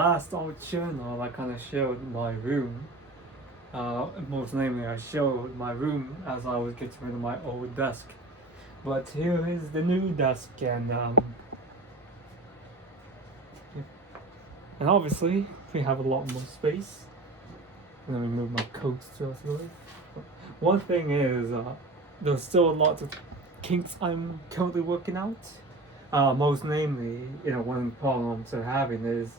Last old channel I kind of showed my room. Most namely, I showed my room as I was getting rid of my old desk. But here is the new desk, and obviously we have a lot more space. Let me move my coats to us. One thing is, there's still a lot of kinks I'm currently working out. Most namely, one problem I'm having is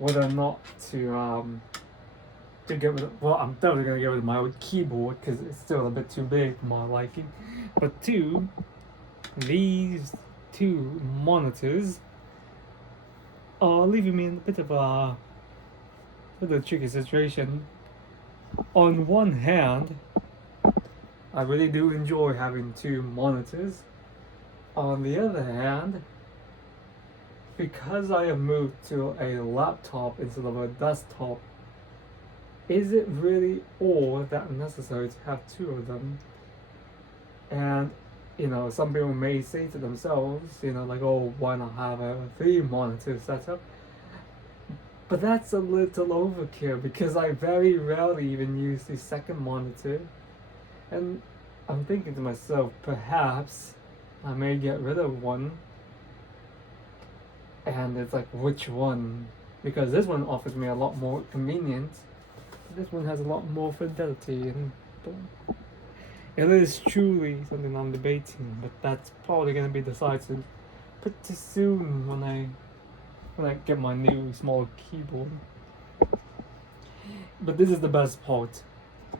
whether or not to get rid of. Well, I'm definitely gonna get rid of my old keyboard because it's still a bit too big for my liking. But two, these two monitors are leaving me in a bit of a tricky situation. On one hand, I really do enjoy having two monitors. On the other hand, because I have moved to a laptop instead of a desktop, is it really all that necessary to have two of them? And some people may say to themselves, like, oh, why not have a 3-monitor setup? But that's a little overkill because I very rarely even use the second monitor. And I'm thinking to myself, perhaps I may get rid of one. And it's like, which one? Because this one offers me a lot more convenience. This one has a lot more fidelity, and it is truly something I'm debating. But that's probably going to be decided pretty soon when I get my new small keyboard. But this is the best part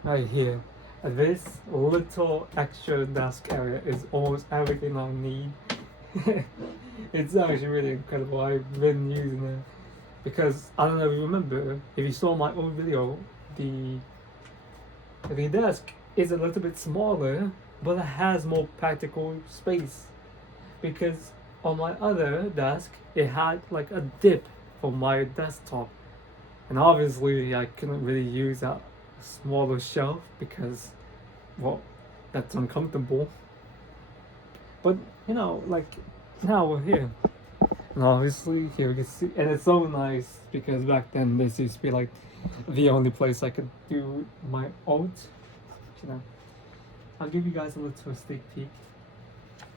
right here. This little extra desk area is almost everything I need. It's actually really incredible. I've been using it because I don't know if you remember, if you saw my old video, the desk is a little bit smaller, but it has more practical space. Because on my other desk, it had like a dip for my desktop, and obviously I couldn't really use that smaller shelf because, well, that's uncomfortable. But like, now we're here, and obviously here you can see, and it's so nice because back then this used to be like the only place I could do my art. I'll give you guys a little sneak peek.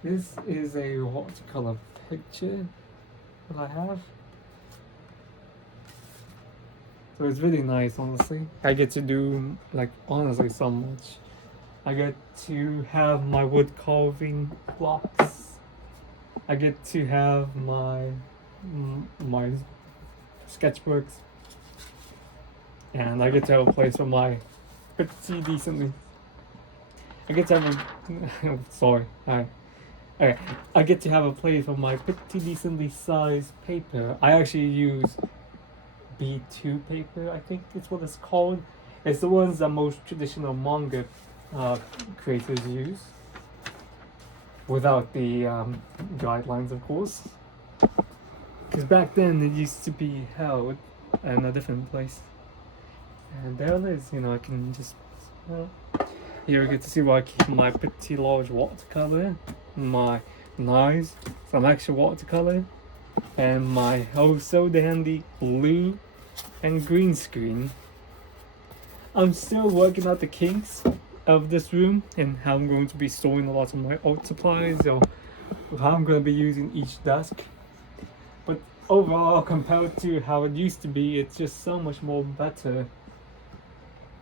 This is a watercolor picture that I have. So it's really nice, honestly. I get to do, like, honestly, so much. I get to have my wood carving blocks. I get to have my sketchbooks. And I get to have a place for my pretty decently. I get to have a sorry. Okay. I get to have a place for my pretty decently sized paper. I actually use B2 paper, I think it's what it's called. It's the ones that most traditional manga creators use, without the guidelines, of course. Because back then it used to be held in a different place. And there it is, I can just, here you get to see where I keep my pretty large watercolor, my knives, some extra watercolor, and my oh so dandy blue and green screen. I'm still working out the kinks of this room and how I'm going to be storing a lot of my art supplies, or how I'm going to be using each desk. But overall, compared to how it used to be, it's just so much more better.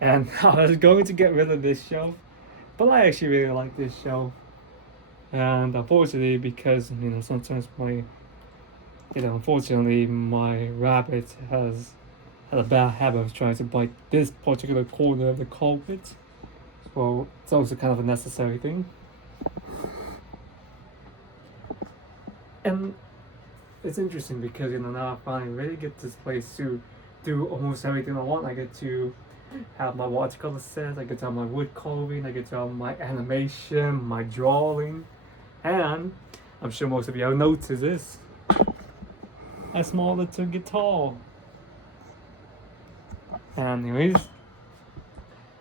And I was going to get rid of this shelf, but I actually really like this shelf. And unfortunately, because sometimes unfortunately my rabbit has had a bad habit of trying to bite this particular corner of the carpet. So it's also kind of a necessary thing. And it's interesting because now I finally really get this place to do almost everything I want. I get to have my watercolor set, I get to have my wood carving, I get to have my animation, my drawing, and I'm sure most of you have noticed this, a small little guitar. Anyways,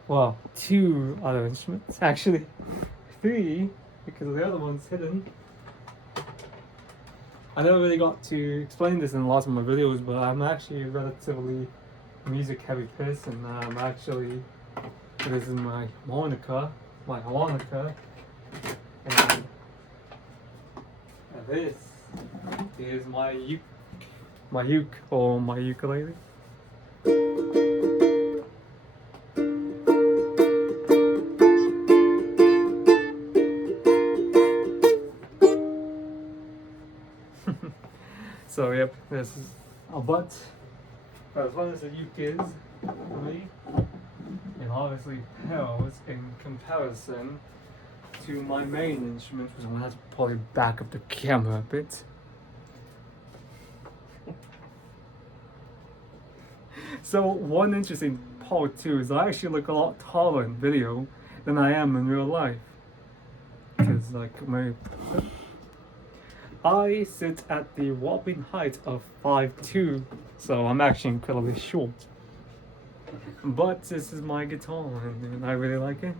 well, 2 other instruments, actually 3, because the other one's hidden. I never really got to explain this in a lot of my videos, but I'm actually a relatively music heavy person. This is my harmonica, and this is my uke or my ukulele. So yep, this is but as far as the uke is for me, it obviously pales in comparison to my main instrument, which I'm gonna have to probably back up the camera a bit. So one interesting part too is I actually look a lot taller in video than I am in real life. Because I sit at the whopping height of 5'2", so I'm actually incredibly short. But this is my guitar and I really like it.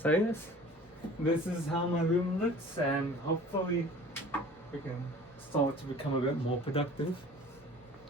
So yes, this is how my room looks, and hopefully we can start to become a bit more productive.